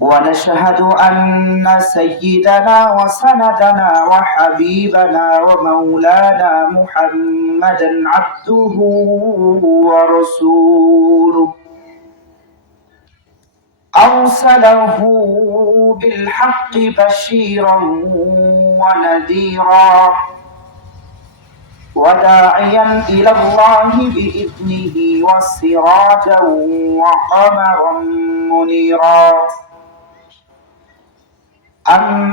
ونشهد أن سيدنا وسندنا وحبيبنا ومولانا محمدا عبده ورسوله. أرسله بالحق بشيرا ونذيرا وداعيا إلى الله بإذنه وسراجا وقمرا منيرا.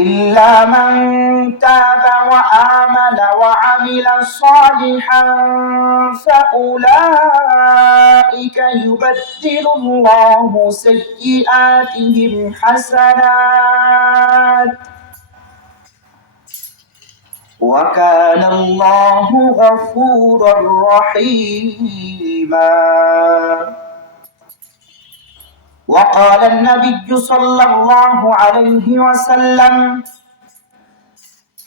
إلا من تاب وآمن وعمل صالحا فأولئك يبدل الله سيئاتهم حسنات. وكان الله غفورا رحيما. وقال النبي صلى الله عليه وسلم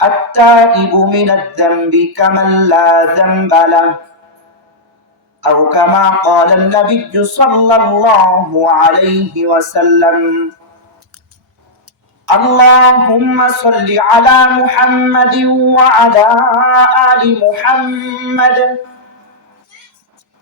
التائب من الذنب كمن لا ذنب له. أو كما قال النبي صلى الله عليه وسلم اللهم صل على محمد وعلى آل محمد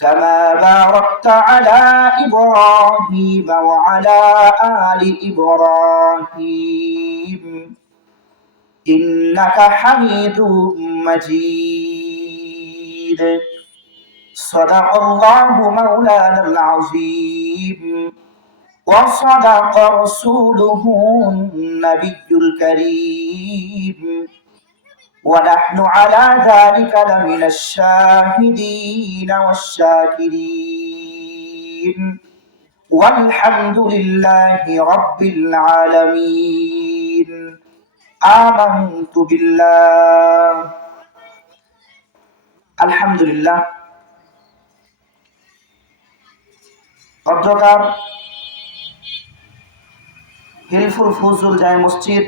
كما باركت على إبراهيم وعلى آل إبراهيم إنك حميد مجيد. صدق الله مولانا العظيم. وصدق رسوله النبي الكريم. ونحن على ذلك لمن الشاهدين والشاكرين والحمد لله رب العالمين آمنت بالله الحمد لله অধ্যকার হিলফুল ফজল জায় মসজিদ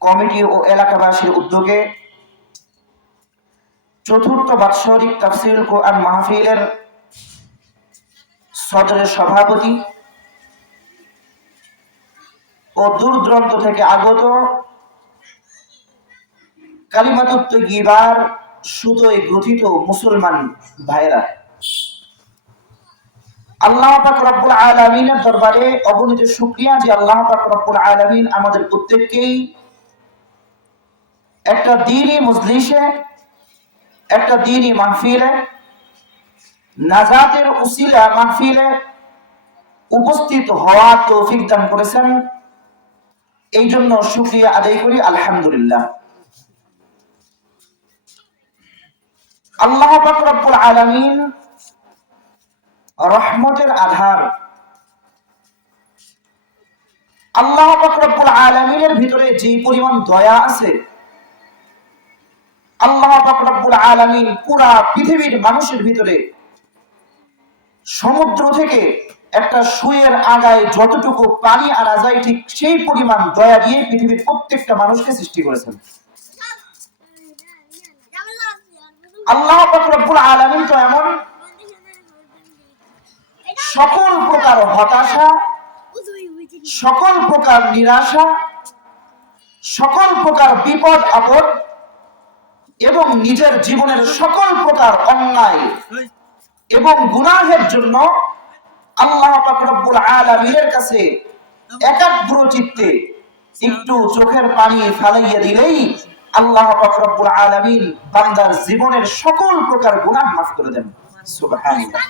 কমিটি ও এলাকাবাসীর উদ্যোগে চতুর্থ বাৎসরিক তাফসিল কোরআন মাহফিলের সদরের সভাপতি ও দূর দূরান্ত থেকে আগত কালিমাতুত্ত গিবার সুতোয় গ্রথিত মুসলমান ভাইরা আল্লাহ পাক রব্বুল আলামিনের দরবারে অগণিত শুকরিয়া যে আল্লাহ পাক রব্বুল আলামিন আমাদের প্রত্যেককেই একটা দিনই মজলিসে, একটা দিনই মাহফিলে, নাজাতের উসিলা মাহফিলে উপস্থিত হওয়ার তৌফিক দান করেছেন। এই জন্য শুক্রিয়া আদায় করি, আলহামদুলিল্লাহ। আল্লাহ রব্বুল আলামিন রহমতের আধার আল্লাহ রব্বুল আলামিনের ভিতরে যে পরিমাণ দয়া আছে আল্লাহ রব্বুল আলামিন পুরা পৃথিবীর মানুষের ভিতরে সমুদ্র থেকে একটা সুয়ের আগায় যতটুকু পানি আনা যায়, ঠিক সেই পরিমাণ দয়া দিয়ে পৃথিবীর প্রত্যেকটা মানুষকে সৃষ্টি করেছেন। আল্লাহ রব্বুল আলামিন তো এমন সকল প্রকার হতাশা, সকল প্রকার নিরাশা, সকল প্রকার বিপদ আপদ এবং নিজের জীবনের সকল প্রকার অন্যায় এবং গুনাহের জন্য আল্লাহ রব্বুল আলামিনের কাছে একাগ্র চিত্তে একটু চোখের পানি ফেলাইয়া দিলেই আল্লাহ রব্বুল আলামিন বান্দার জীবনের সকল প্রকার গুনাহ মাফ করে দেন। সুবহানাল্লাহ।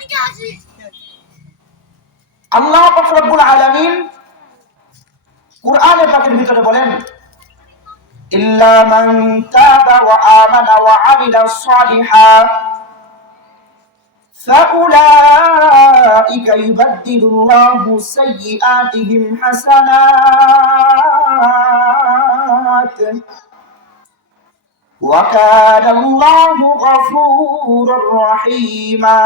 আল্লাহ রব্বুল আলামিন কুরআনে পাকের ভিতরে বলেন إلا من تاب وآمن وعمل صالحا فأولئك يبدل الله سيئاتهم حسنات. وكان الله غفورا رحيما.